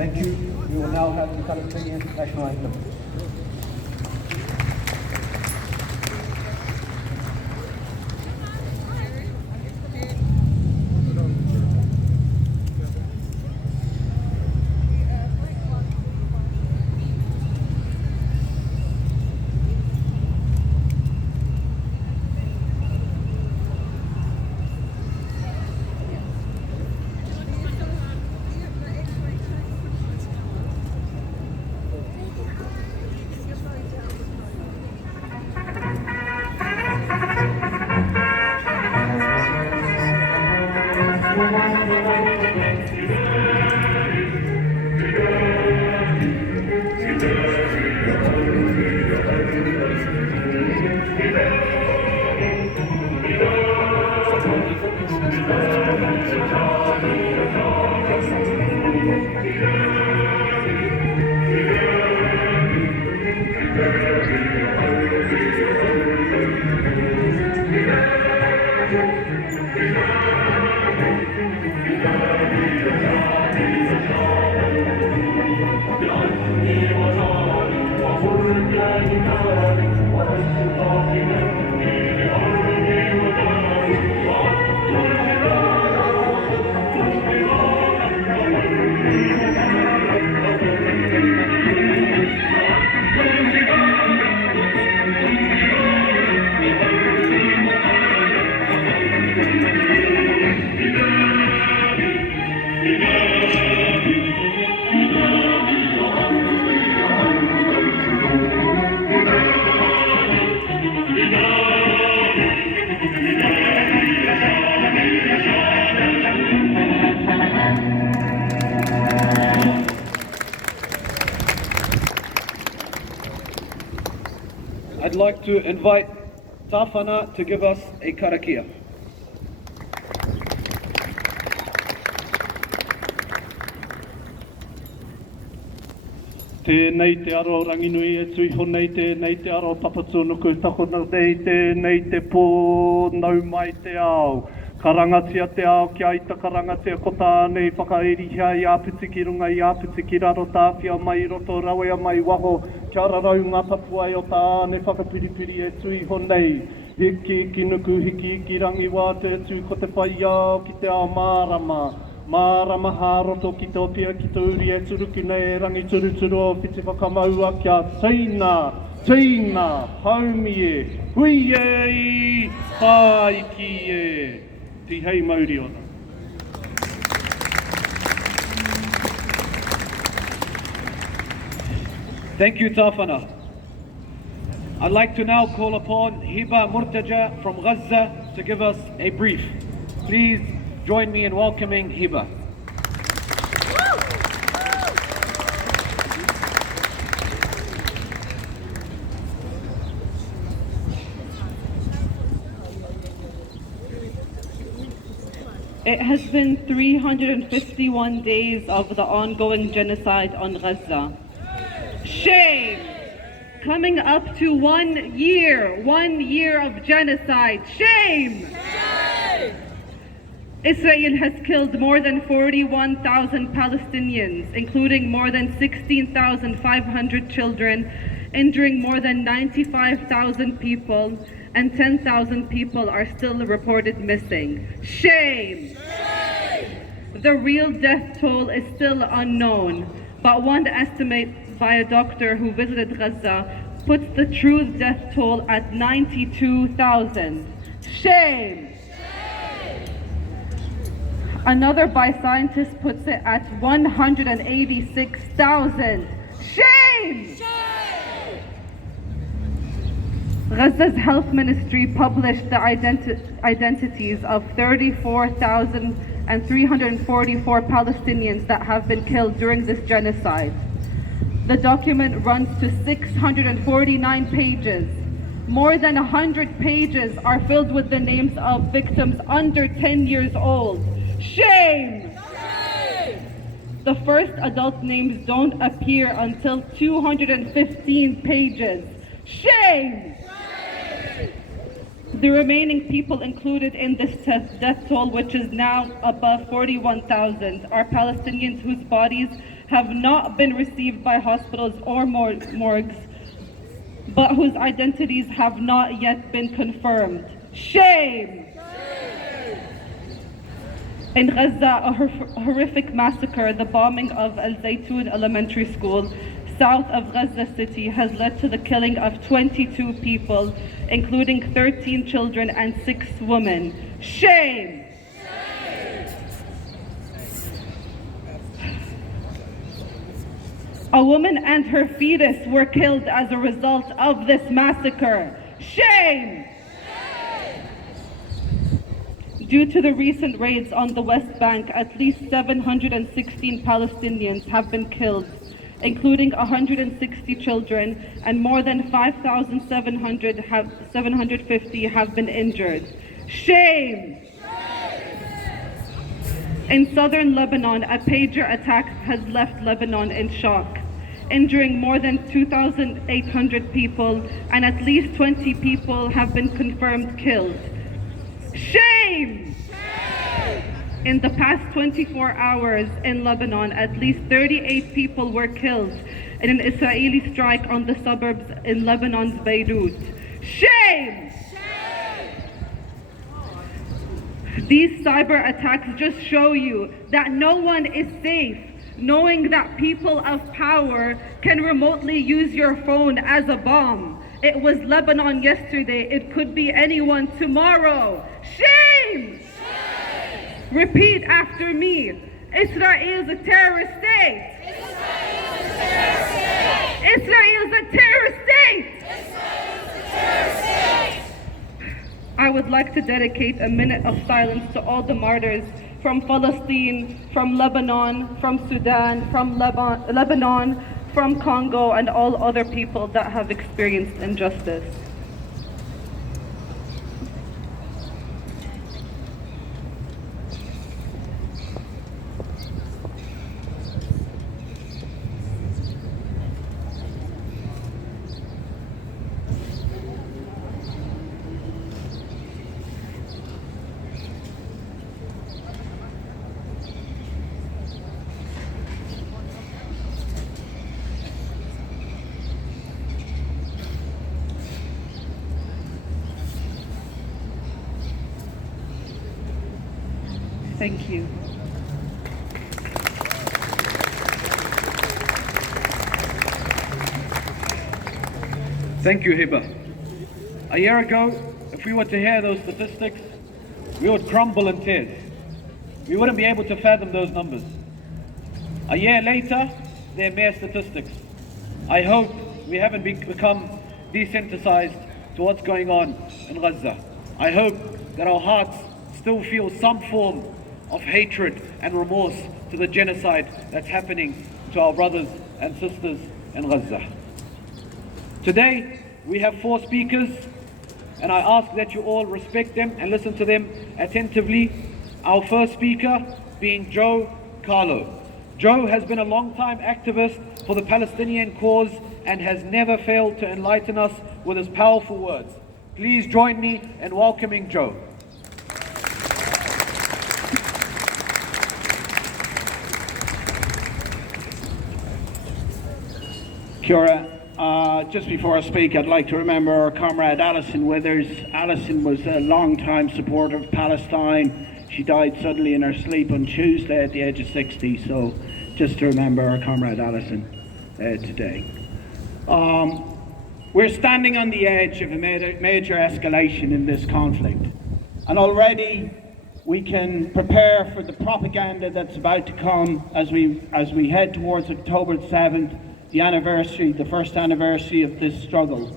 Thank you. We will now have the Palestinian national anthem. I'd like to invite Tawhana to give us a karakia. Tēnei te aro ranginui e tui honei, tēnei te aro papatūnuku takona nei, tēnei te pō nau mai te ao. Ka rangatia te ao ki aita ka rangatia ko tānei whakaerihia i āpiti ki runga i āpiti ki raro tāwhia mai roto rawea mai waho. Kia rarau ngā papua o tāne whakapiripiri e tui honei. Hiki ki nuku hiki ki rangi wā te tui ko te whai ao ki te ao mārama. Mārama hāroto ki te opia ki te uri e turuki nei rangi turuturu o whiti whakamaua kia teina, teina, haumi e, hui e i, haiki e. Ti hei mauri ona. Thank you, Tawhana. I'd like to now call upon Hiba Murtaja from Gaza to give us a brief. Please join me in welcoming Hiba. It has been 351 days of the ongoing genocide on Gaza. Shame! Coming up to 1 year of genocide. Shame! Shame! Israel has killed more than 41,000 Palestinians, including more than 16,500 children, injuring more than 95,000 people, and 10,000 people are still reported missing. Shame! Shame! The real death toll is still unknown, but one estimate by a doctor who visited Gaza puts the true death toll at 92,000. Shame! Another by scientists puts it at 186,000. Shame! Gaza's health ministry published the identities of 34,344 Palestinians that have been killed during this genocide. The document runs to 649 pages. More than 100 pages are filled with the names of victims under 10 years old. Shame! Shame! The first adult names don't appear until 215 pages. Shame! Shame! The remaining people included in this death toll, which is now above 41,000, are Palestinians whose bodies have not been received by hospitals or morgues, but whose identities have not yet been confirmed. Shame! In Gaza, a horrific massacre, the bombing of Al Zaytun Elementary School, south of Gaza City, has led to the killing of 22 people, including 13 children and 6 women. Shame! A woman and her fetus were killed as a result of this massacre. Shame! Due to the recent raids on the West Bank, at least 716 Palestinians have been killed, including 160 children, and more than 5,750 have been injured. Shame! In southern Lebanon, a pager attack has left Lebanon in shock, injuring more than 2,800 people, and at least 20 people have been confirmed killed. Shame! In the past 24 hours in Lebanon, at least 38 people were killed in an Israeli strike on the suburbs in Lebanon's Beirut. Shame! These cyber attacks just show you that no one is safe, knowing that people of power can remotely use your phone as a bomb. It was Lebanon yesterday, it could be anyone tomorrow. Shame! Repeat after me. Israel is a terrorist state. Israel is a terrorist state. I would like to dedicate a minute of silence to all the martyrs from Palestine, from Lebanon, from Sudan, from Lebanon, from Congo, and all other people that have experienced injustice. Thank you. Thank you, Hiba. A year ago, if we were to hear those statistics, we would crumble in tears. We wouldn't be able to fathom those numbers. A year later, they're mere statistics. I hope we haven't become desensitized to what's going on in Gaza. I hope that our hearts still feel some form of hatred and remorse to the genocide that's happening to our brothers and sisters in Gaza. Today, we have 4 speakers, and I ask that you all respect them and listen to them attentively. Our first speaker being Joe Carlo. Joe has been a long-time activist for the Palestinian cause and has never failed to enlighten us with his powerful words. Please join me in welcoming Joe. Kia ora. Just before I speak, I'd like to remember our comrade Alison Withers. Alison was a long-time supporter of Palestine. She died suddenly in her sleep on Tuesday at the age of 60, so just to remember our comrade Alison today. We're standing on the edge of a major escalation in this conflict, and already we can prepare for the propaganda that's about to come as we head towards October 7th, the first anniversary of this struggle.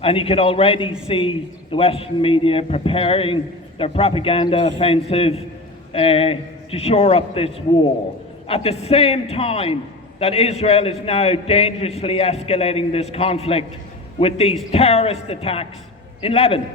And you can already see the Western media preparing their propaganda offensive to shore up this war. At the same time that Israel is now dangerously escalating this conflict with these terrorist attacks in Lebanon.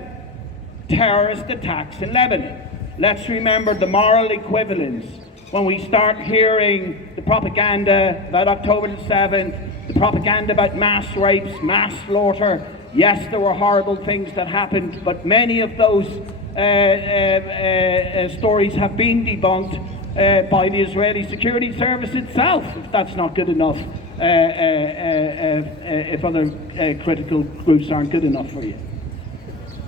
Terrorist attacks in Lebanon. Let's remember the moral equivalence when we start hearing the propaganda about October the 7th, the propaganda about mass rapes, mass slaughter, Yes, there were horrible things that happened, but many of those stories have been debunked by the Israeli security service itself, if that's not good enough, if other critical groups aren't good enough for you.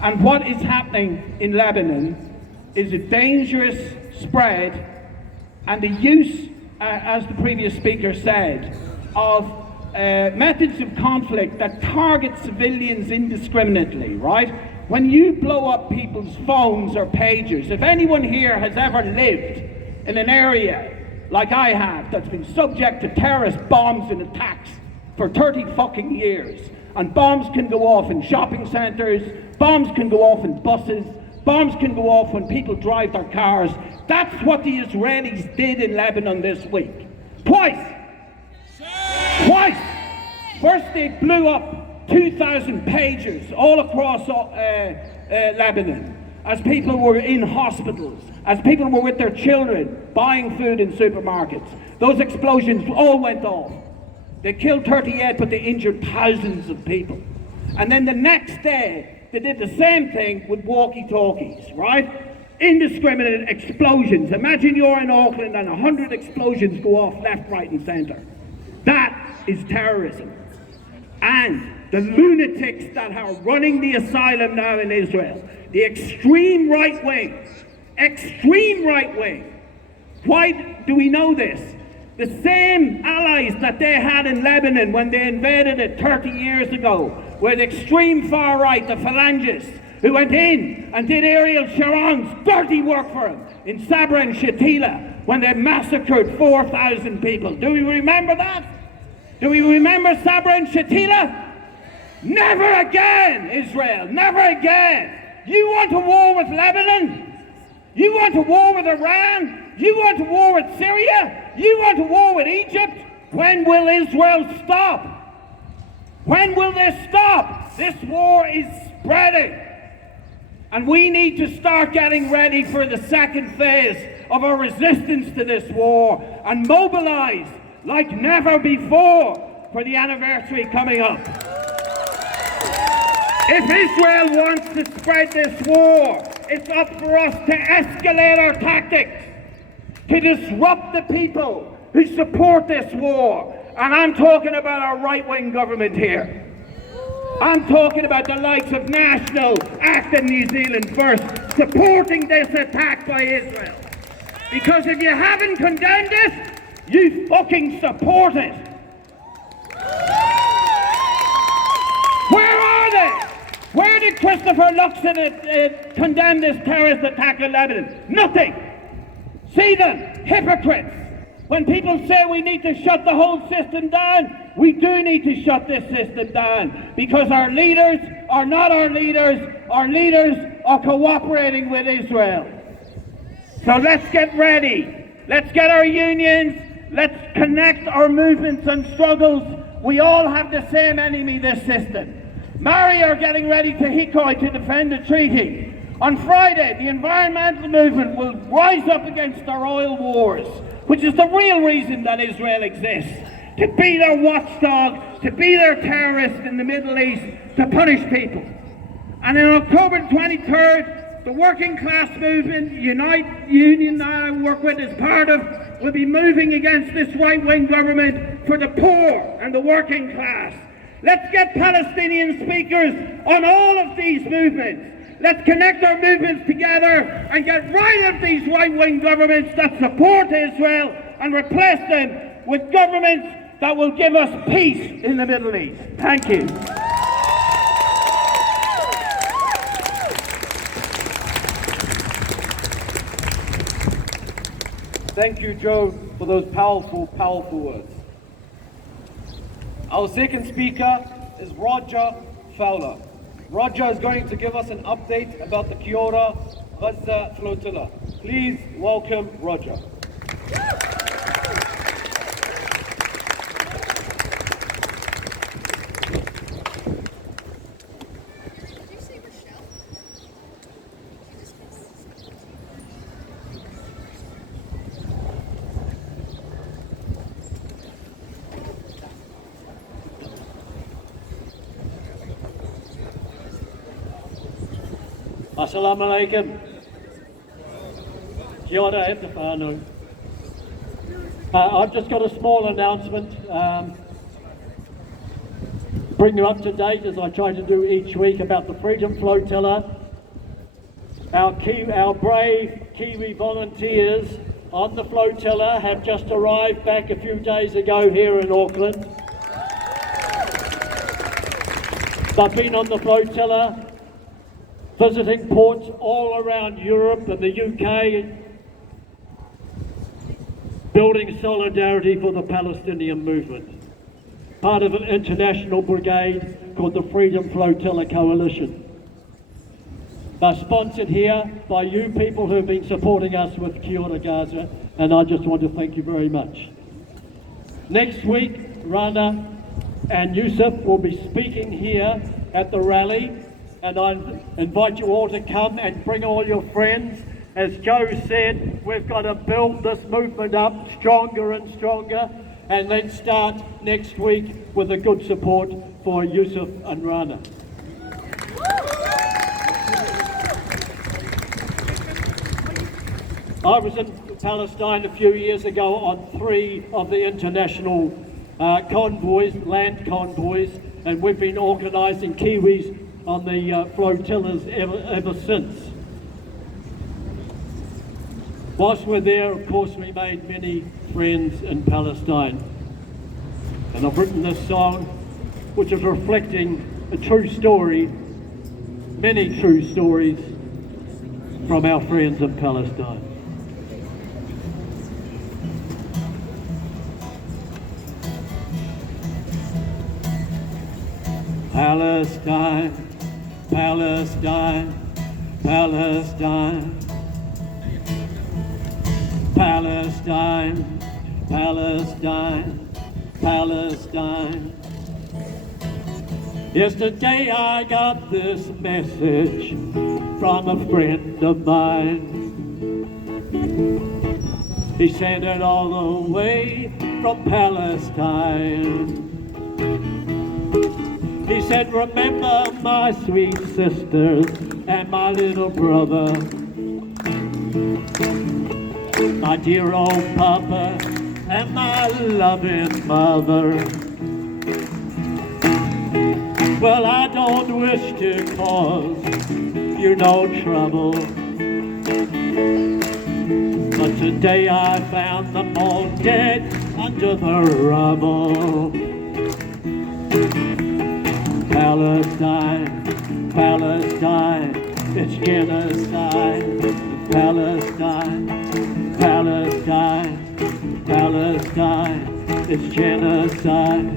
And what is happening in Lebanon is a dangerous spread and the use, as the previous speaker said, of methods of conflict that target civilians indiscriminately, right? When you blow up people's phones or pagers, if anyone here has ever lived in an area like I have that's been subject to terrorist bombs and attacks for 30 fucking years, and bombs can go off in shopping centres, bombs can go off in buses, bombs can go off when people drive their cars. That's what the Israelis did in Lebanon this week. Twice! Twice! First they blew up 2,000 pagers all across Lebanon as people were in hospitals, as people were with their children buying food in supermarkets. Those explosions all went off. They killed 38, but they injured thousands of people. And then the next day, they did the same thing with walkie-talkies, right? Indiscriminate explosions. Imagine you're in Auckland and 100 explosions go off left, right and centre. That is terrorism. And the lunatics that are running the asylum now in Israel, the extreme right wing, why do we know this? The same allies that they had in Lebanon when they invaded it 30 years ago were the extreme far right, the phalangists, who went in and did Ariel Sharon's dirty work for him in Sabra and Shatila when they massacred 4,000 people. Do we remember that? Do we remember Sabra and Shatila? Never again, Israel, never again. You want a war with Lebanon? You want a war with Iran? You want a war with Syria? You want a war with Egypt? When will Israel stop? When will this stop? This war is spreading. And we need to start getting ready for the second phase of our resistance to this war and mobilize like never before for the anniversary coming up. If Israel wants to spread this war, it's up for us to escalate our tactics, to disrupt the people who support this war. And I'm talking about our right-wing government here. I'm talking about the likes of National, Acton, New Zealand First, supporting this attack by Israel. Because if you haven't condemned it, you fucking support it. Where are they? Where did Christopher Luxon condemn this terrorist attack in Lebanon? Nothing. See them, hypocrites. When people say we need to shut the whole system down, we do need to shut this system down because our leaders are not our leaders are cooperating with Israel. So let's get ready. Let's get our unions. Let's connect our movements and struggles. We all have the same enemy, this system. Mari are getting ready to Hikoi to defend the treaty. On Friday, the environmental movement will rise up against our oil wars, which is the real reason that Israel exists. To be their watchdog, to be their terrorist in the Middle East, to punish people. And on October 23rd, the working class movement, Unite Union that I work with as part of, will be moving against this right-wing government for the poor and the working class. Let's get Palestinian speakers on all of these movements. Let's connect our movements together and get rid of these right-wing governments that support Israel and replace them with governments that will give us peace in the Middle East. Thank you. Thank you, Joe, for those powerful, powerful words. Our second speaker is Roger Fowler. Roger is going to give us an update about the Kiora Gaza flotilla. Please welcome Roger. Assalamu alaikum. Kia ora e te whānau. I've just got a small announcement. Bring you up to date as I try to do each week about the Freedom Flotilla. Our brave Kiwi volunteers on the flotilla have just arrived back a few days ago here in Auckland. They've been on the flotilla visiting ports all around Europe and the UK, building solidarity for the Palestinian movement, part of an international brigade called the Freedom Flotilla Coalition. They're sponsored here by you people who have been supporting us with Kia ora Gaza, and I just want to thank you very much. Next week, Rana and Yusuf will be speaking here at the rally, and I invite you all to come and bring all your friends. As Joe said, we've got to build this movement up stronger and stronger, and then start next week with a good support for Yusuf and Rana. I was in Palestine a few years ago on 3 of the international convoys, land convoys, and we've been organising Kiwis on the flotillas ever since. Whilst we're there, of course, we made many friends in Palestine. And I've written this song, which is reflecting a true story, many true stories from our friends in Palestine. Palestine, Palestine, Palestine, Palestine, Palestine, Palestine. Yesterday I got this message from a friend of mine. He sent it all the way from Palestine. He said, remember my sweet sisters and my little brother, my dear old papa and my loving mother. Well, I don't wish to cause you no trouble, but today I found them all dead under the rubble. Palestine, Palestine, it's genocide. Palestine, Palestine, Palestine, it's genocide.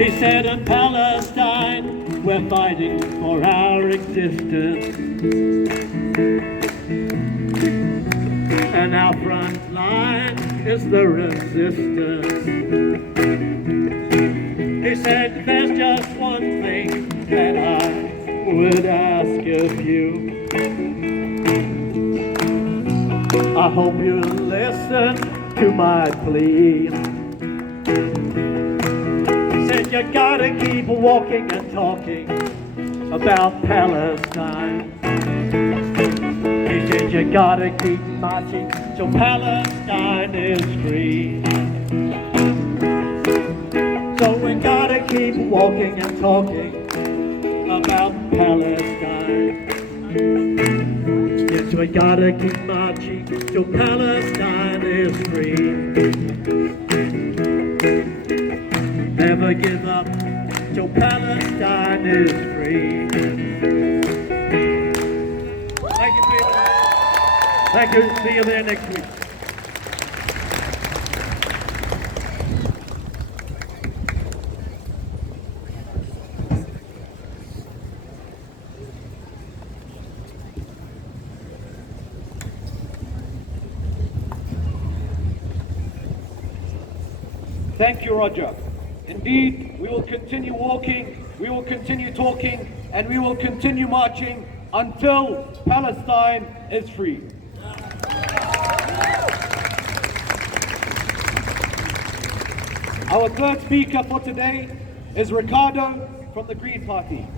He said in Palestine, we're fighting for our existence, and our front line is the resistance. He said, there's just one thing that I would ask of you. I hope you listen to my plea. He said, you gotta keep walking and talking about Palestine. He said, you gotta keep marching till Palestine is free. So we gotta keep walking and talking about Palestine. Yes, we gotta keep marching till Palestine is free. Never give up till Palestine is free. Thank you, people. Thank you. See you there next week. Thank you, Roger. Indeed, we will continue walking, we will continue talking, and we will continue marching until Palestine is free. Our third speaker for today is Ricardo from the Green Party.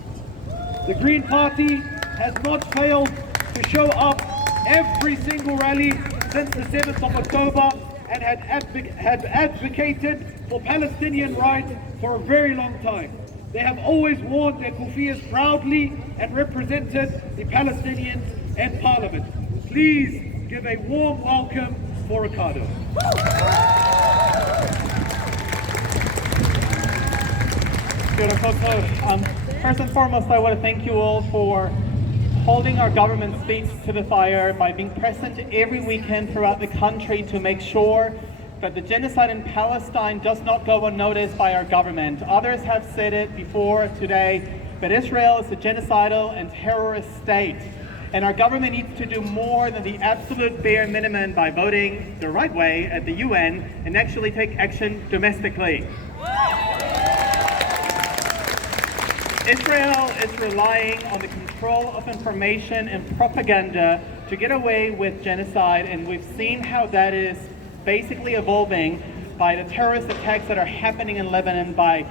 The Green Party has not failed to show up every single rally since the 7th of October and had advocated for Palestinian rights for a very long time. They have always worn their kufiyas proudly and represented the Palestinians in Parliament. Please give a warm welcome for Ricardo. First and foremost, I want to thank you all for holding our government's feet to the fire by being present every weekend throughout the country to make sure that the genocide in Palestine does not go unnoticed by our government. Others have said it before today, but Israel is a genocidal and terrorist state. And our government needs to do more than the absolute bare minimum by voting the right way at the UN and actually take action domestically. Israel is relying on the control of information and propaganda to get away with genocide, and we've seen how that is basically evolving by the terrorist attacks that are happening in Lebanon, by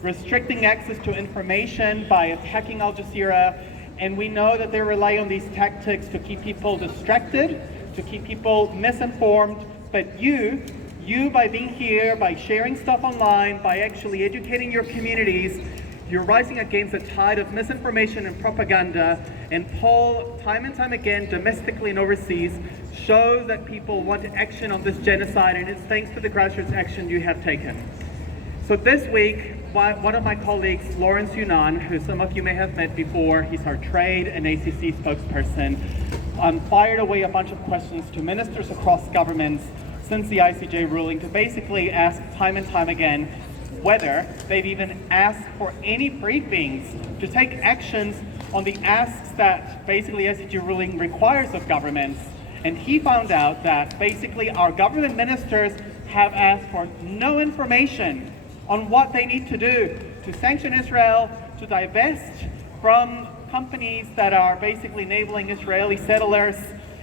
restricting access to information, by attacking Al Jazeera, and we know that they rely on these tactics to keep people distracted, to keep people misinformed, but you by being here, by sharing stuff online, by actually educating your communities, you're rising against a tide of misinformation and propaganda, and poll time and time again, domestically and overseas, shows that people want action on this genocide, and it's thanks to the grassroots action you have taken. So this week, one of my colleagues, Lawrence Yunnan, who some of you may have met before, he's our trade and ACC spokesperson, fired away a bunch of questions to ministers across governments since the ICJ ruling to basically ask time and time again whether they've even asked for any briefings to take actions on the asks that basically ICJ ruling requires of governments. And he found out that basically our government ministers have asked for no information on what they need to do to sanction Israel, to divest from companies that are basically enabling Israeli settlers.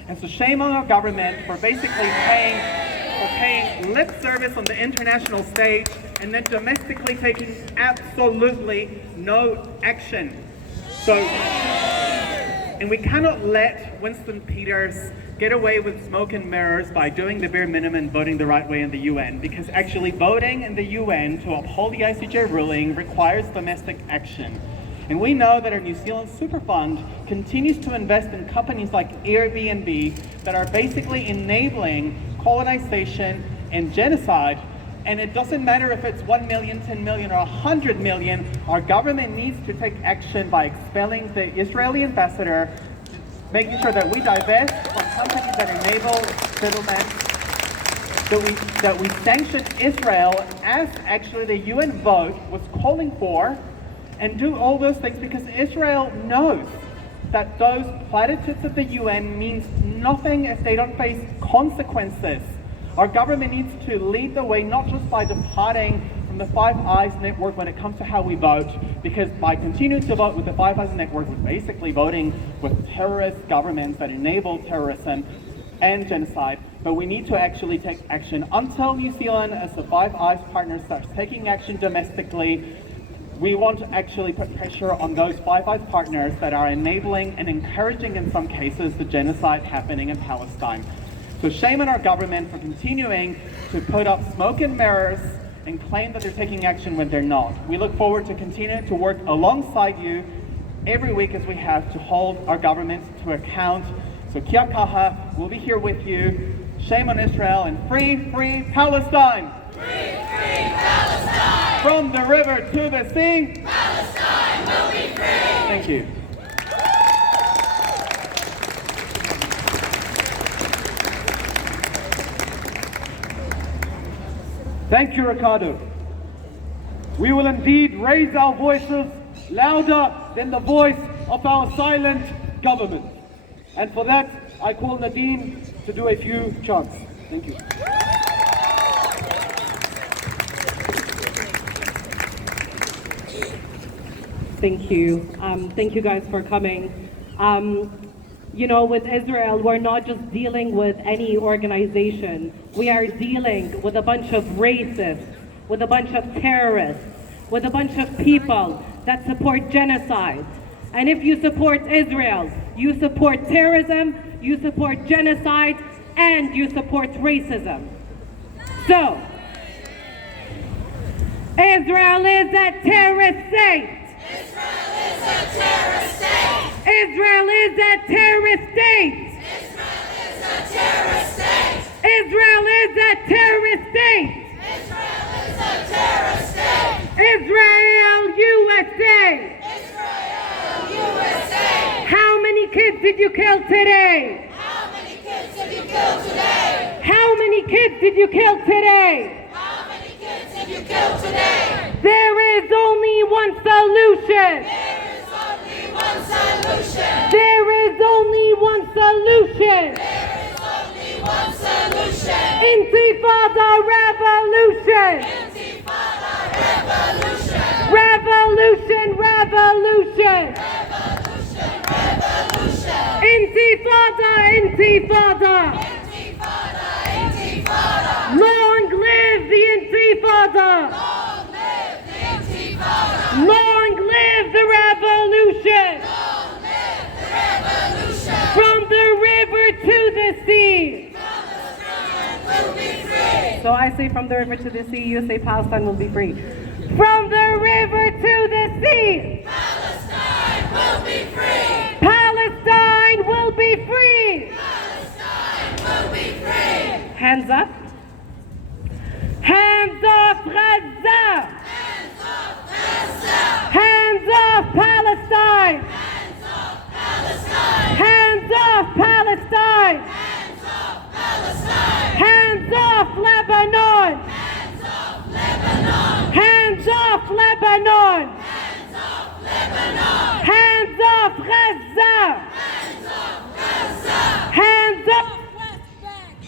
And so shame on our government for basically paying lip service on the international stage and then domestically taking absolutely no action. And we cannot let Winston Peters get away with smoke and mirrors by doing the bare minimum and voting the right way in the UN, because actually voting in the UN to uphold the ICJ ruling requires domestic action. And we know that our New Zealand Super Fund continues to invest in companies like Airbnb that are basically enabling colonization and genocide. And it doesn't matter if it's 1 million, 10 million, or 100 million, our government needs to take action by expelling the Israeli ambassador, making sure that we divest from companies that enable settlements, that we sanction Israel as actually the UN vote was calling for, and do all those things because Israel knows that those platitudes of the UN means nothing if they don't face consequences. Our government needs to lead the way, not just by departing from the Five Eyes network when it comes to how we vote, because by continuing to vote with the Five Eyes network, we're basically voting with terrorist governments that enable terrorism and genocide. But we need to actually take action. Until New Zealand, as the Five Eyes partner, starts taking action domestically, we want to actually put pressure on those Five Eyes partners that are enabling and encouraging, in some cases, the genocide happening in Palestine. So shame on our government for continuing to put up smoke and mirrors and claim that they're taking action when they're not. We look forward to continuing to work alongside you every week as we have to hold our government to account. So kia kaha, we'll be here with you. Shame on Israel, and free, free Palestine! Free, free Palestine! From the river to the sea, Palestine will be free! Thank you. Thank you, Ricardo. We will indeed raise our voices louder than the voice of our silent government. And for that, I call Nadine to do a few chants. Thank you. Thank you. Thank you guys for coming. You know, with Israel, we're not just dealing with any organization. We are dealing with a bunch of racists, with a bunch of terrorists, with a bunch of people that support genocide. And if you support Israel, you support terrorism, you support genocide, and you support racism. So, Israel is a terrorist state. Israel is a terrorist state. Israel is a terrorist state. Israel is a terrorist state. Israel is a terrorist state. Israel is a terrorist state. Israel, USA. Israel, USA. How many kids did you kill today? How many kids did you kill today? How many kids did you kill today? How many kids did you kill today? There is only one solution. There is only one solution. There is only one solution. There is only one solution. Intifada revolution. Intifada revolution. Revolution, revolution. Revolution, revolution. Intifada, intifada. Intifada, intifada. Long live the intifada. Long live the intifada. Long live the revolution. Long live the revolution. From the river to the sea. Palestine will be free. So I say from the river to the sea, you say Palestine will be free. From the river to the sea. Palestine will be free. Palestine will be free. Palestine will be free. Hands up. Hands off Gaza. Hands off Gaza. Hands off Palestine. Hands off Palestine. Hands off Palestine. Hands off Palestine. Hands off Lebanon. Hands off Lebanon. Hands off Lebanon. Hands off Lebanon. Hands off Gaza. Hands off Gaza. Hands off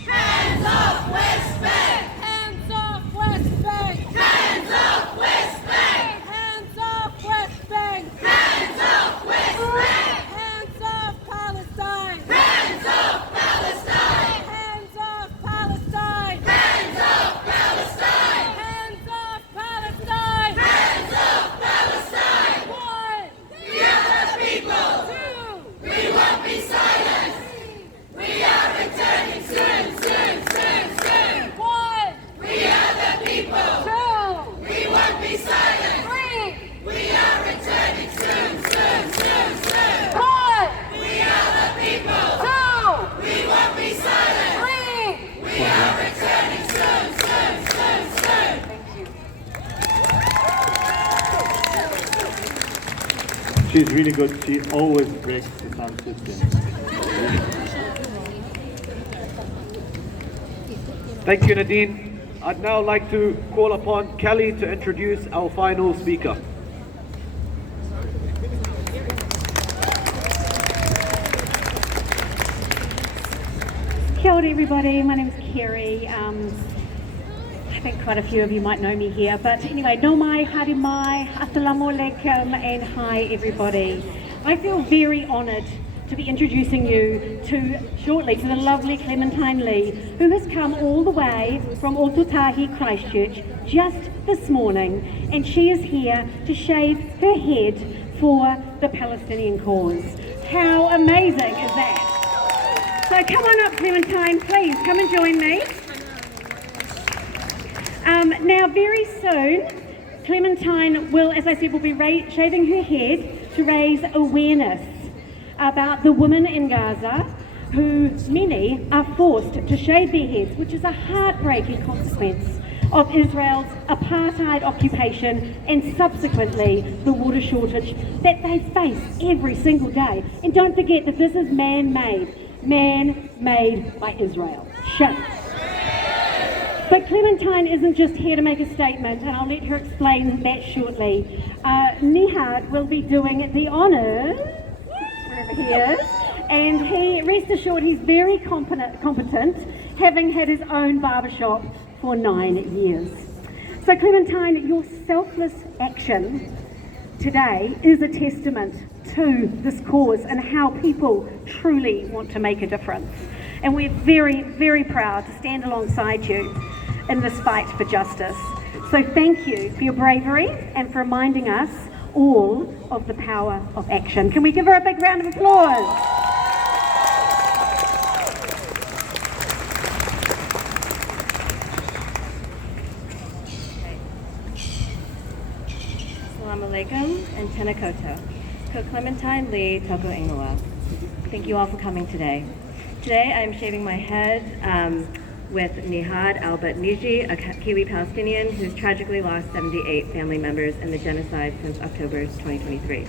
Hands off West Bank. Hands off West Bank! Hands off West Bank. Hands off West Bank! Hands off West Bank. Hands off Palestine! Hands off Palestine. Hands off Palestine! Hands off Palestine. Hands off Palestine! Hands off Palestine. One, We are the people. two, We won't be silent. We are returning soon, soon, soon, soon. one, We are the people. two, We won't be silent. three, We are returning soon, soon, soon, soon. one, We are the people. two, We won't be silent. three. We are returning soon, soon, soon, soon. She's really good. She always breaks the sound system. Thank you, Nadine. I'd now like to call upon Kelly to introduce our final speaker. Kia ora everybody, my name is Kerry. I think quite a few of you might know me here, but anyway, no mai, haere mai, assalamu alaikum, and hi everybody. I feel very honoured to be introducing you shortly to the lovely Clementine Lee, who has come all the way from Otutahi, Christchurch, just this morning, and she is here to shave her head for the Palestinian cause. How amazing is that? So come on up, Clementine, please, come and join me. Now, very soon, Clementine will, as I said, will be shaving her head to raise awareness about the women in Gaza who many are forced to shave their heads, which is a heartbreaking consequence of Israel's apartheid occupation and subsequently the water shortage that they face every single day. And don't forget that this is man-made by Israel. Shame. But Clementine isn't just here to make a statement, and I'll let her explain that shortly. Nihad will be doing the honours, wherever he is, and he, rest assured, he's very competent, having had his own barbershop for 9 years. So Clementine, your selfless action today is a testament to this cause and how people truly want to make a difference. And we're very, very proud to stand alongside you in this fight for justice. So thank you for your bravery and for reminding us all of the power of action. Can we give her a big round of applause? Assalamu alaikum and tena koutou. Ko Clementine Lee Toko Ingoa. Thank you all for coming today. Today I am shaving my head with Nihad al-Batniji, a Kiwi Palestinian who's tragically lost 78 family members in the genocide since October 2023.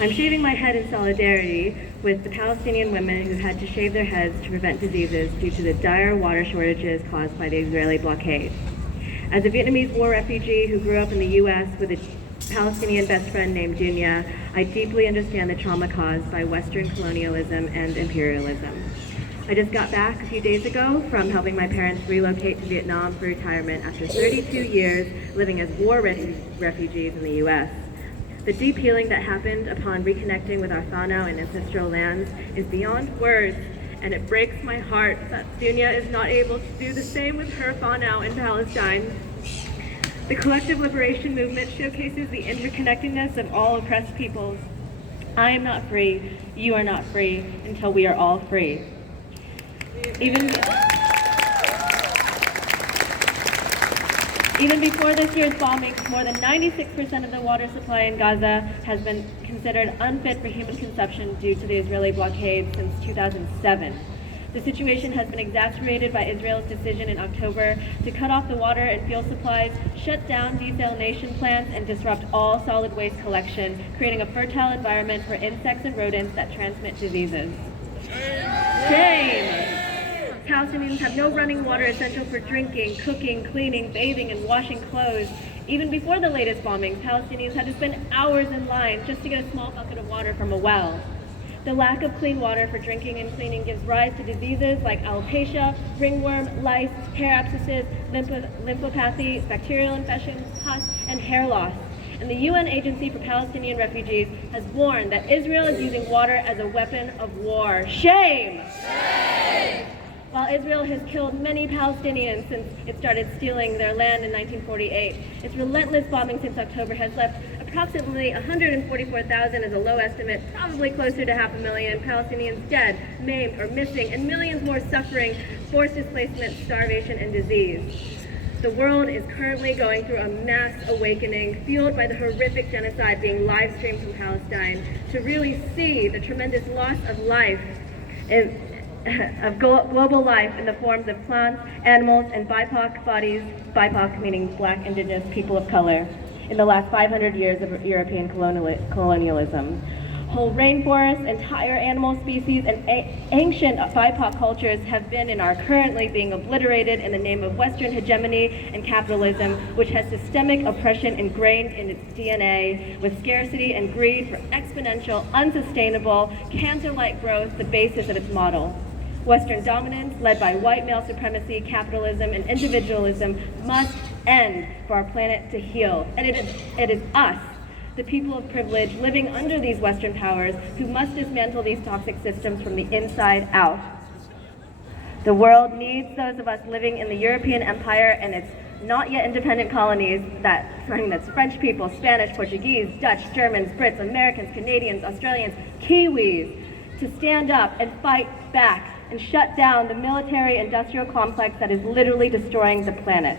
I'm shaving my head in solidarity with the Palestinian women who had to shave their heads to prevent diseases due to the dire water shortages caused by the Israeli blockade. As a Vietnamese war refugee who grew up in the U.S. with a Palestinian best friend named Dunya, I deeply understand the trauma caused by Western colonialism and imperialism. I just got back a few days ago from helping my parents relocate to Vietnam for retirement after 32 years living as war refugees in the U.S. The deep healing that happened upon reconnecting with our whānau and ancestral lands is beyond words, and it breaks my heart that Dunya is not able to do the same with her whānau in Palestine. The collective liberation movement showcases the interconnectedness of all oppressed peoples. I am not free, you are not free, until we are all free. Even before this year's bombings, more than 96% of the water supply in Gaza has been considered unfit for human consumption due to the Israeli blockade since 2007. The situation has been exacerbated by Israel's decision in October to cut off the water and fuel supplies, shut down desalination plants, and disrupt all solid waste collection, creating a fertile environment for insects and rodents that transmit diseases. Shame! Palestinians have no running water essential for drinking, cooking, cleaning, bathing, and washing clothes. Even before the latest bombings, Palestinians had to spend hours in line just to get a small bucket of water from a well. The lack of clean water for drinking and cleaning gives rise to diseases like alopecia, ringworm, lice, hair abscesses, lymphopathy, bacterial infections, pus, and hair loss. And the UN Agency for Palestinian Refugees has warned that Israel is using water as a weapon of war. Shame! Shame! While Israel has killed many Palestinians since it started stealing their land in 1948, its relentless bombing since October has left approximately 144,000 as a low estimate, probably closer to 500,000 Palestinians dead, maimed, or missing, and millions more suffering forced displacement, starvation, and disease. The world is currently going through a mass awakening fueled by the horrific genocide being live streamed from Palestine to really see the tremendous loss of life of global life in the forms of plants, animals, and BIPOC bodies, BIPOC meaning Black, Indigenous, people of color, in the last 500 years of European colonialism. Whole rainforests, entire animal species, and ancient BIPOC cultures have been and are currently being obliterated in the name of Western hegemony and capitalism, which has systemic oppression ingrained in its DNA, with scarcity and greed for exponential, unsustainable, cancer-like growth the basis of its model. Western dominance, led by white male supremacy, capitalism, and individualism, must end for our planet to heal. And it is us, the people of privilege, living under these Western powers, who must dismantle these toxic systems from the inside out. The world needs those of us living in the European Empire and its not yet independent colonies, that's French people, Spanish, Portuguese, Dutch, Germans, Brits, Americans, Canadians, Australians, Kiwis, to stand up and fight back and shut down the military-industrial complex that is literally destroying the planet.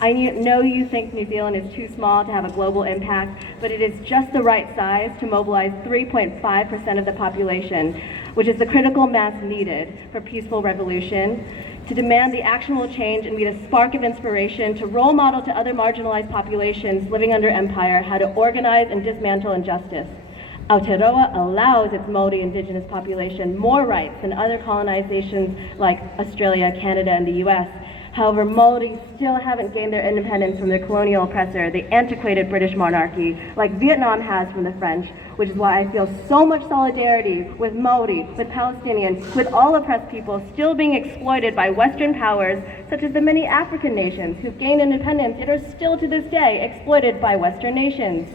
I know you think New Zealand is too small to have a global impact, but it is just the right size to mobilize 3.5% of the population, which is the critical mass needed for peaceful revolution, to demand the actionable change and be the spark of inspiration to role model to other marginalized populations living under empire how to organize and dismantle injustice. Aotearoa allows its Māori indigenous population more rights than other colonizations like Australia, Canada, and the US. However, Māori still haven't gained their independence from their colonial oppressor, the antiquated British monarchy, like Vietnam has from the French, which is why I feel so much solidarity with Māori, with Palestinians, with all oppressed people still being exploited by Western powers, such as the many African nations who've gained independence yet are still to this day exploited by Western nations.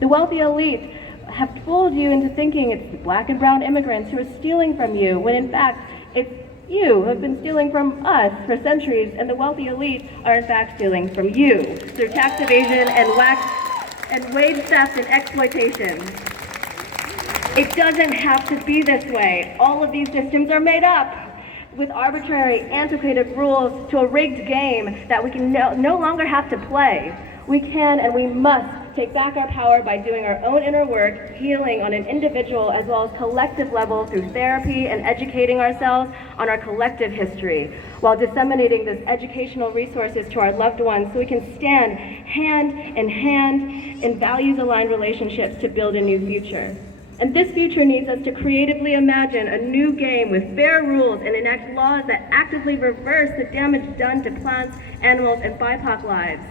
The wealthy elite have fooled you into thinking it's the black and brown immigrants who are stealing from you, when in fact it's you who have been stealing from us for centuries, and the wealthy elite are in fact stealing from you through tax evasion and and wage theft and exploitation. It doesn't have to be this way. All of these systems are made up with arbitrary, antiquated rules to a rigged game that we can no longer have to play. We can and we must take back our power by doing our own inner work, healing on an individual as well as collective level through therapy and educating ourselves on our collective history, while disseminating those educational resources to our loved ones so we can stand hand in hand in values-aligned relationships to build a new future. And this future needs us to creatively imagine a new game with fair rules and enact laws that actively reverse the damage done to plants, animals, and BIPOC lives.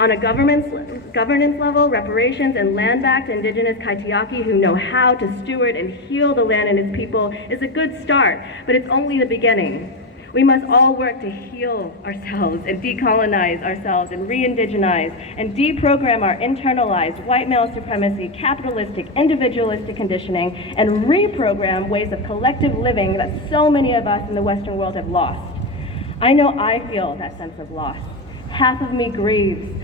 On a governance level, reparations and land-backed indigenous Kaitiaki who know how to steward and heal the land and its people is a good start, but it's only the beginning. We must all work to heal ourselves and decolonize ourselves and re-indigenize and deprogram our internalized white male supremacy, capitalistic, individualistic conditioning, and reprogram ways of collective living that so many of us in the Western world have lost. I know I feel that sense of loss. Half of me grieves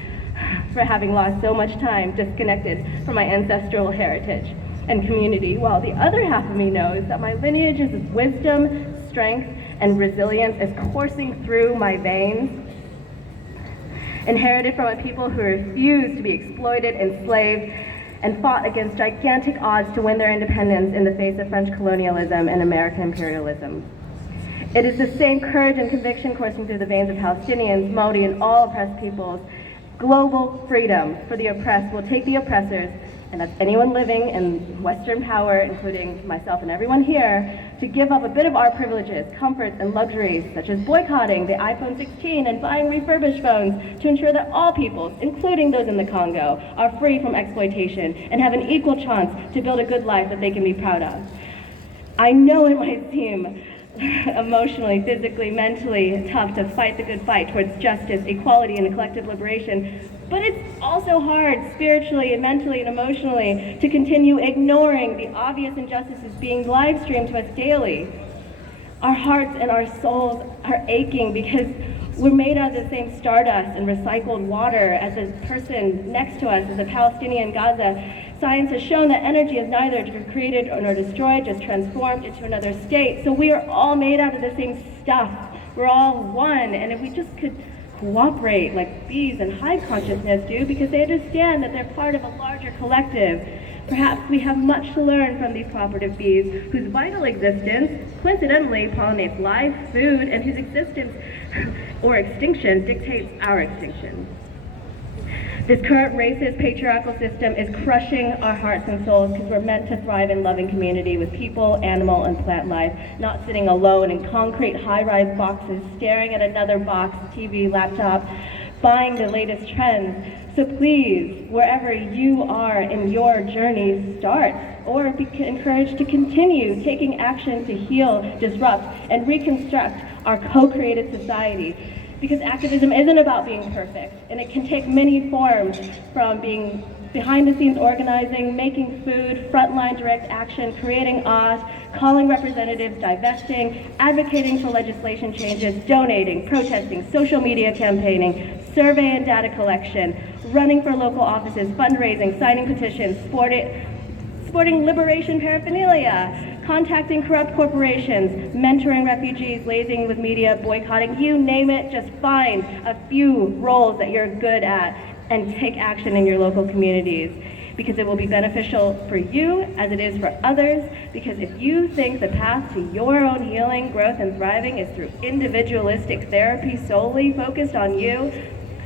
for having lost so much time disconnected from my ancestral heritage and community, while the other half of me knows that my lineage's wisdom, strength, and resilience is coursing through my veins, inherited from a people who refused to be exploited, enslaved, and fought against gigantic odds to win their independence in the face of French colonialism and American imperialism. It is the same courage and conviction coursing through the veins of Palestinians, Māori, and all oppressed peoples. Global freedom for the oppressed will take the oppressors, and that's anyone living in Western power, including myself and everyone here, to give up a bit of our privileges, comforts, and luxuries, such as boycotting the iPhone 16 and buying refurbished phones to ensure that all peoples, including those in the Congo, are free from exploitation and have an equal chance to build a good life that they can be proud of. I know it might seem emotionally, physically, mentally tough to fight the good fight towards justice, equality, and collective liberation, but it's also hard spiritually and mentally and emotionally to continue ignoring the obvious injustices being live streamed to us daily. Our hearts and our souls are aching because we're made out of the same stardust and recycled water as the person next to us, as a Palestinian in Gaza. Science has shown that energy is neither created nor destroyed, just transformed into another state. So we are all made out of the same stuff. We're all one, and if we just could cooperate like bees in hive consciousness do, because they understand that they're part of a larger collective, perhaps we have much to learn from these cooperative bees, whose vital existence coincidentally pollinates live food and whose existence or extinction dictates our extinction. This current racist, patriarchal system is crushing our hearts and souls because we're meant to thrive in loving community with people, animal, and plant life, not sitting alone in concrete high-rise boxes, staring at another box, TV, laptop, buying the latest trends. So please, wherever you are in your journey, start or be encouraged to continue taking action to heal, disrupt, and reconstruct our co-created society. Because activism isn't about being perfect, and it can take many forms, from being behind-the-scenes organizing, making food, frontline direct action, creating art, calling representatives, divesting, advocating for legislation changes, donating, protesting, social media campaigning, survey and data collection, running for local offices, fundraising, signing petitions, sporting liberation paraphernalia, contacting corrupt corporations, mentoring refugees, liaising with media, boycotting, you name it, just find a few roles that you're good at and take action in your local communities, because it will be beneficial for you as it is for others, because if you think the path to your own healing, growth, and thriving is through individualistic therapy solely focused on you,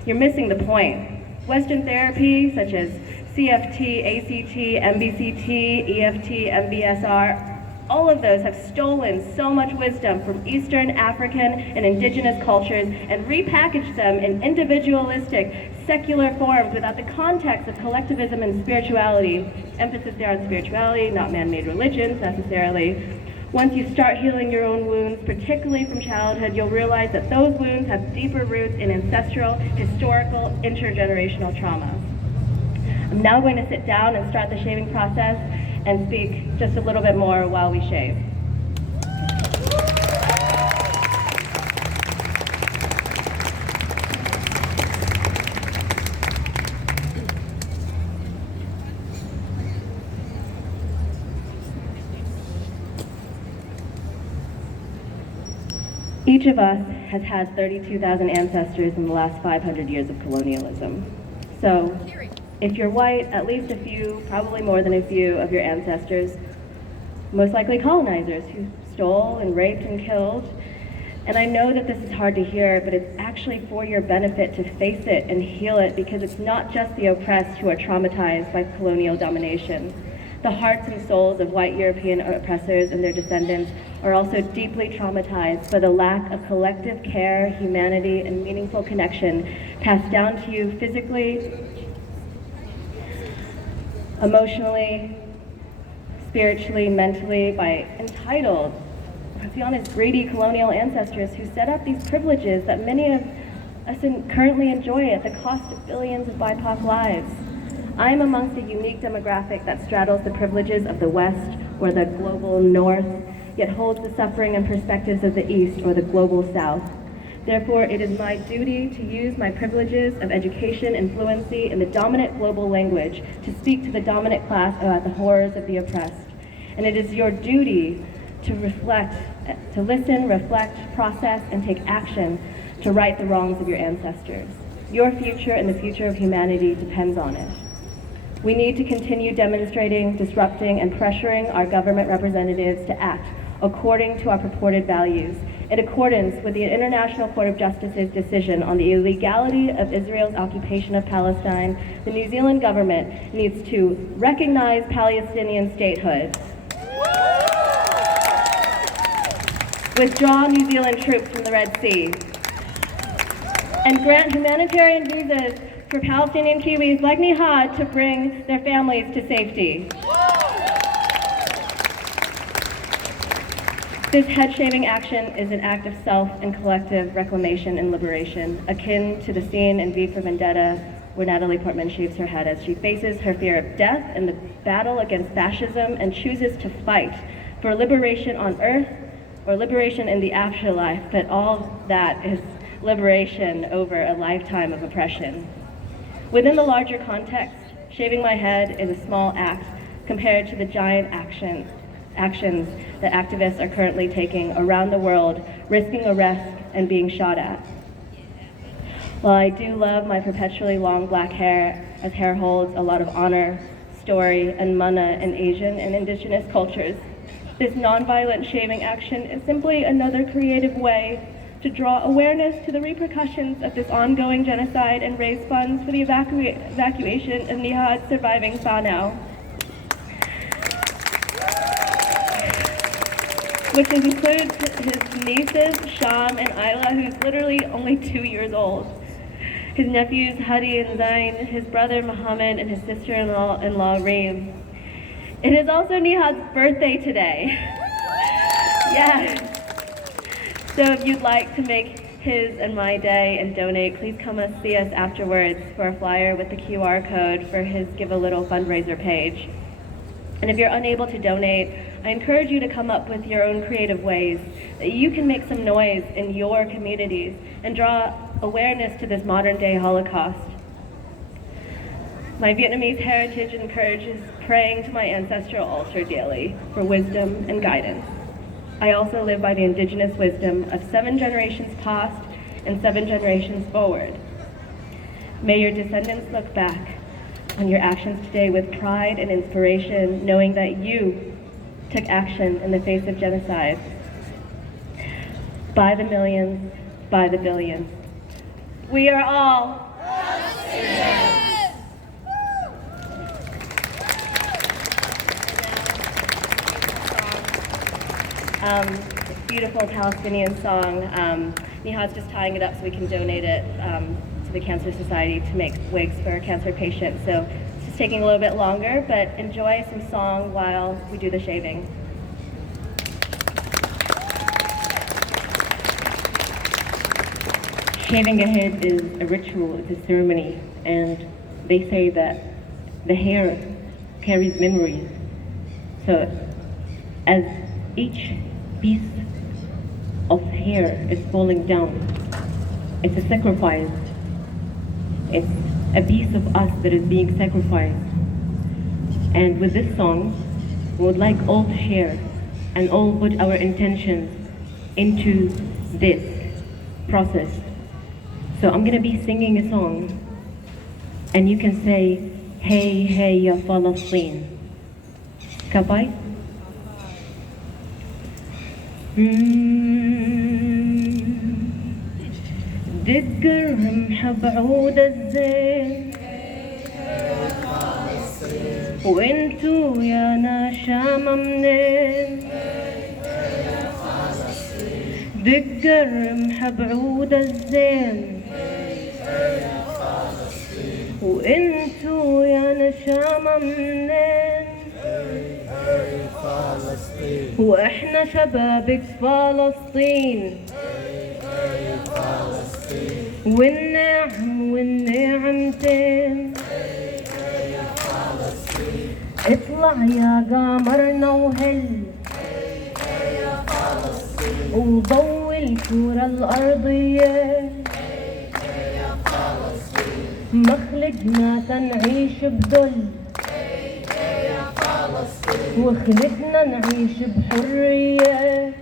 you're missing the point. Western therapy, such as CFT, ACT, MBCT, EFT, MBSR, all of those have stolen so much wisdom from Eastern, African, and indigenous cultures and repackaged them in individualistic, secular forms without the context of collectivism and spirituality. Emphasis there on spirituality, not man-made religions necessarily. Once you start healing your own wounds, particularly from childhood, you'll realize that those wounds have deeper roots in ancestral, historical, intergenerational trauma. I'm now going to sit down and start the shaving process and speak just a little bit more while we shave. Each of us has had 32,000 ancestors in the last 500 years of colonialism. So, if you're white, at least a few, probably more than a few of your ancestors, most likely colonizers who stole and raped and killed. And I know that this is hard to hear, but it's actually for your benefit to face it and heal it, because it's not just the oppressed who are traumatized by colonial domination. The hearts and souls of white European oppressors and their descendants are also deeply traumatized by the lack of collective care, humanity, and meaningful connection passed down to you physically, emotionally, spiritually, mentally, by entitled, let's be honest, greedy colonial ancestors who set up these privileges that many of us currently enjoy at the cost of billions of BIPOC lives. I am amongst a unique demographic that straddles the privileges of the West or the global North, yet holds the suffering and perspectives of the East or the global South. Therefore, it is my duty to use my privileges of education and fluency in the dominant global language to speak to the dominant class about the horrors of the oppressed. And it is your duty to reflect, to listen, reflect, process, and take action to right the wrongs of your ancestors. Your future and the future of humanity depends on it. We need to continue demonstrating, disrupting, and pressuring our government representatives to act according to our purported values, in accordance with the International Court of Justice's decision on the illegality of Israel's occupation of Palestine. The New Zealand government needs to recognize Palestinian statehood, withdraw New Zealand troops from the Red Sea, and grant humanitarian visas for Palestinian Kiwis like Nihad to bring their families to safety. This head-shaving action is an act of self and collective reclamation and liberation, akin to the scene in V for Vendetta where Natalie Portman shaves her head as she faces her fear of death and the battle against fascism and chooses to fight for liberation on earth or liberation in the afterlife, but all that is liberation over a lifetime of oppression. Within the larger context, shaving my head is a small act compared to the giant actions that activists are currently taking around the world, risking arrest and being shot at. While I do love my perpetually long black hair, as hair holds a lot of honor, story, and mana in Asian and indigenous cultures, this nonviolent shaving action is simply another creative way to draw awareness to the repercussions of this ongoing genocide and raise funds for the evacuation of Nihad's surviving whānau, which includes his nieces, Sham and Isla, who's literally only 2 years old, his nephews, Hadi and Zain, his brother, Muhammad, and his sister-in-law, Reem. It is also Nihad's birthday today. Yes. So if you'd like to make his and my day and donate, please come and see us afterwards for a flyer with the QR code for his Give a Little fundraiser page. And if you're unable to donate, I encourage you to come up with your own creative ways that you can make some noise in your communities and draw awareness to this modern day Holocaust. My Vietnamese heritage encourages praying to my ancestral altar daily for wisdom and guidance. I also live by the indigenous wisdom of 7 generations past and 7 generations forward. May your descendants look back on your actions today with pride and inspiration, knowing that you took action in the face of genocide. By the millions, by the billions. We are all Palestinians. Beautiful Palestinian song. Nihad's just tying it up so we can donate it to the Cancer Society to make wigs for cancer patients. So it's just taking a little bit longer, but enjoy some song while we do the shaving. Shaving a head is a ritual, it's a ceremony, and they say that the hair carries memories. So as each piece of hair is falling down, it's a sacrifice. It's a piece of us that is being sacrificed. And with this song, we would like all to share and all put our intentions into this process. So I'm gonna be singing a song, and you can say, hey, hey, ya Palestine. Kapai? دق الرمح بعود الزين وانتو يا ناشامة منين دق الرمح بعود الزين وانتو يا نشامة منين واحنا شبابك فلسطين والنعم والنعمتين اطلع يا قمرنا وهل وضوي الكرة الأرضية مخلقنا تنعيش بذل وخلقنا نعيش بحرية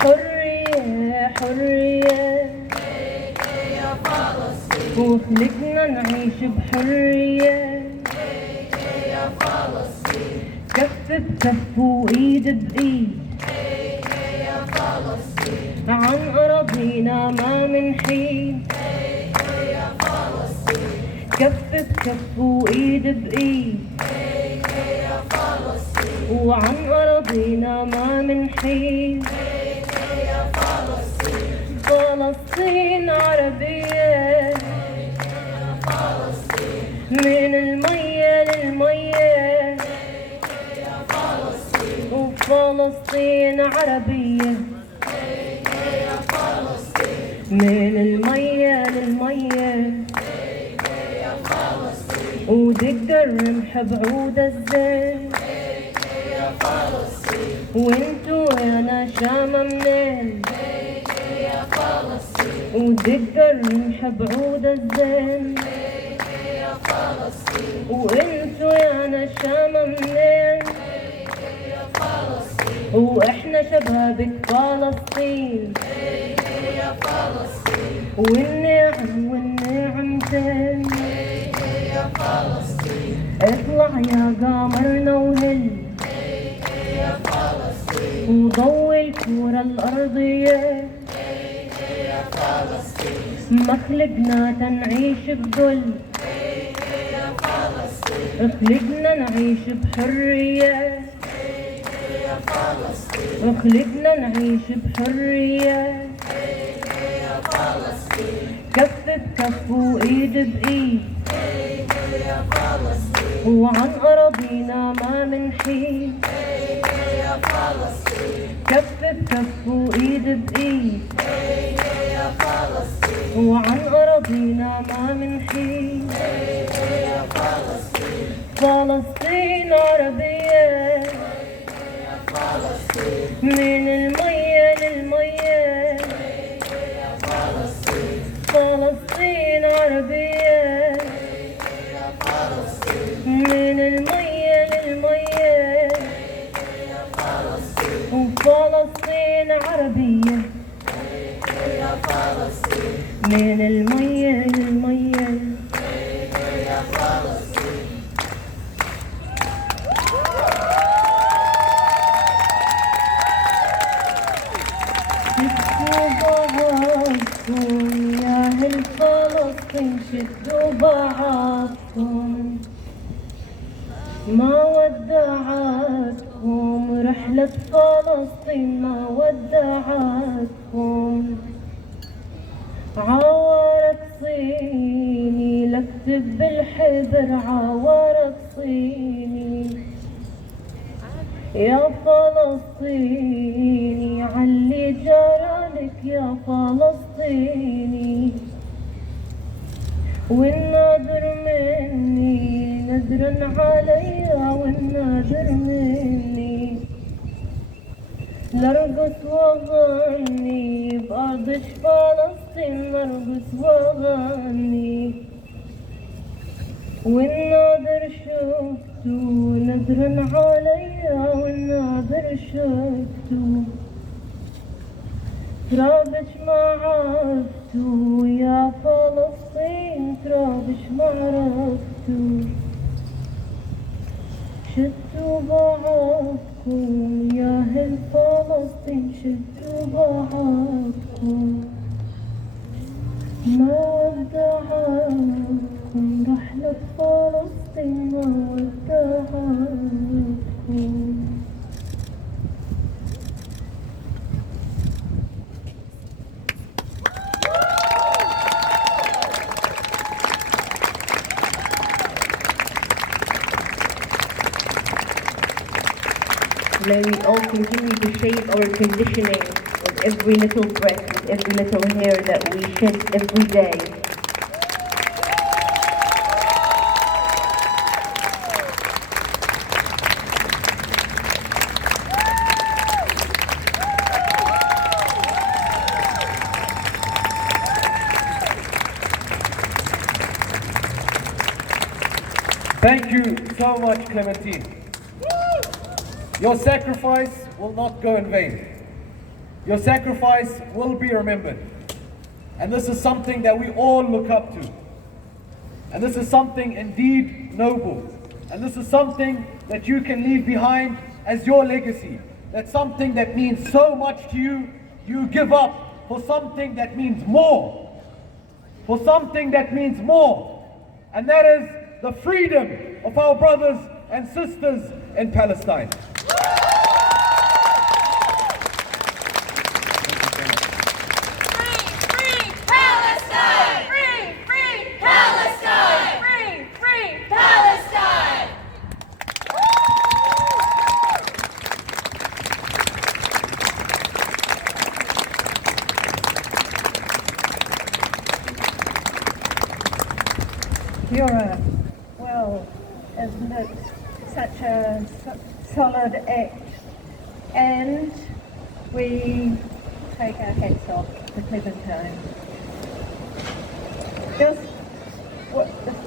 حرية حرية وخلقنا نعيش بحرية كف بكف وإيد بإيد عن أراضينا ما منحيد كف بكف وإيد بإيد وعن أراضينا ما منحيد فلسطين عربية من المية للمية وفلسطين عربية من المية للمية ودق الرمح بعود الزين وانتو يا نشامة منين ودق الرمح بعود الزين وانتو يا نشامة منين واحنا شبابك فلسطين والنعم والنعمتين اطلع يا قمرنا وهل وضوي الكرة الأرضية مخلقنا تنعيش بذل خلقنا نعيش بحرية خلقنا نعيش بحرية كف بكف وإيد بإيد وعن أراضينا ما منحيد كف بكف وإيد بإيد وعن أراضينا ما منحيد فلسطين عربية من المية للمية فلسطين عربية من المية للمية وفلسطين عربية من المية للمية يا أهل فلسطين شدوا بعضكم ما ودعتكم رحلة فلسطين ما ودعتكم عوارك صيني لكتب بالحبر عوارك صيني يا فلسطيني علي جرالك يا فلسطيني والنادر مني نذر عليا والنادر مني لارقص واغني بأرض فلسطين لارقص واغني والنادر شفته نذر عليا والنادر شفته ترابش ما عرفتو يا فلسطين ترابش ما عرفتو شدوا بعضكم يا أهل فلسطين شدوا بعضكم ما ودعتكم رحلة فلسطين ما ودعتكم. May we all continue to shape our conditioning with every little breath, with every little hair that we shed every day. Thank you so much, Clementine. Your sacrifice will not go in vain. Your sacrifice will be remembered. And this is something that we all look up to. And this is something indeed noble. And this is something that you can leave behind as your legacy. That's something that means so much to you, you give up for something that means more. For something that means more. And that is the freedom of our brothers and sisters in Palestine. Well, isn't it such a solid act? And we take our hats off to Clementine. Just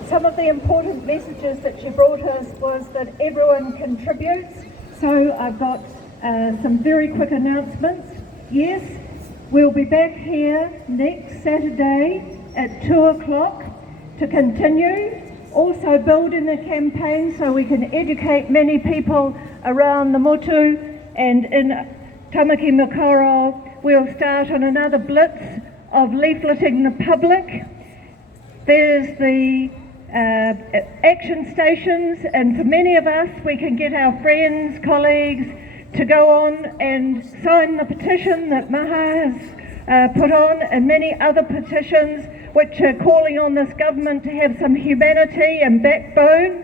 some of the important messages that she brought us was that everyone contributes. So I've got some very quick announcements. Yes, we'll be back here next Saturday at 2 o'clock to continue, also building the campaign so we can educate many people around the Motu, and in Tamaki Makaurau we'll start on another blitz of leafleting the public. There's the action stations, and for many of us we can get our friends, colleagues to go on and sign the petition that Maha has put on, and many other petitions which are calling on this government to have some humanity and backbone.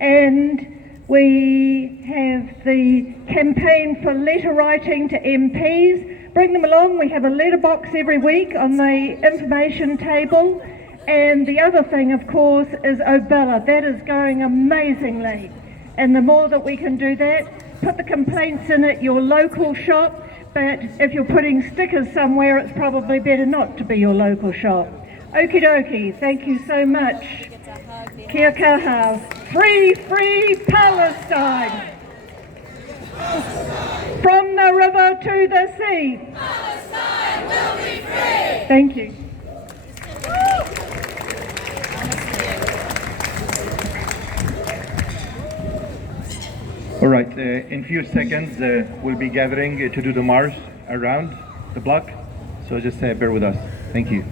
And we have the campaign for letter writing to MPs. Bring them along. We have a letterbox every week on the information table. And the other thing, of course, is Obella. That is going amazingly. And the more that we can do that, put the complaints in at your local shop. But if you're putting stickers somewhere, it's probably better not to be your local shop. Okie dokie, thank you so much. Kia kaha. Free, free Palestine! From the river to the sea. Palestine will be free! Thank you. All right, in few seconds we'll be gathering to do the march around the block, so just bear with us. Thank you.